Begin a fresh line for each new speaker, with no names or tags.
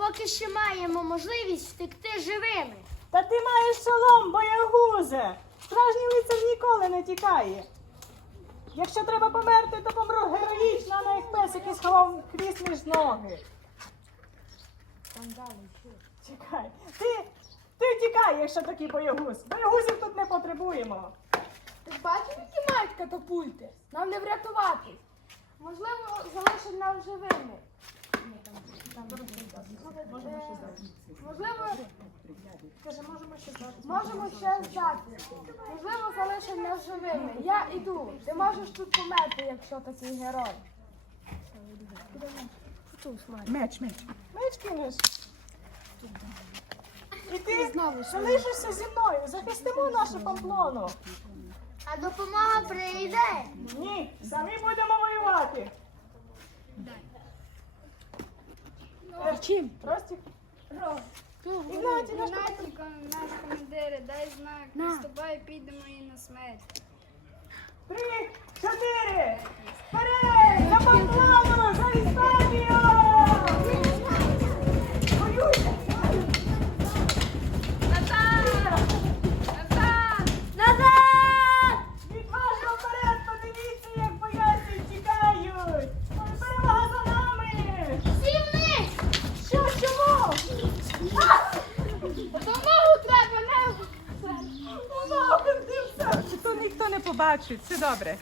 поки ще маємо можливість втекти живими.
Та ти маєш шолом, боягузе! Справжній лицар ніколи не тікає. Якщо треба померти, то помру героїчно, а не як пес, який сховав хвіст між ноги. Чекай, ти, ти тікай, якщо такий боягуз. Боягузів тут не потребуємо.
Ти бачив, які мають катапульти? Нам не врятувати. Можливо, залишать нас живими. Можливо,
Каже, можемо ще здати.
можемо ще здати. Можливо, залишать нас живими. Я іду. Ти можеш тут померти, якщо такий герой.
Меч, меч. Меч кинеш. І ти залишишся зі мною, захистимо нашу памплону.
А допомога прийде.
Ні, самі будемо воювати.
Чим?
Ростік, Ігнаті, наш командир.
Наш дай знак, приступай, підемо і на смерть.
Три, чотири, побачить. Все добре.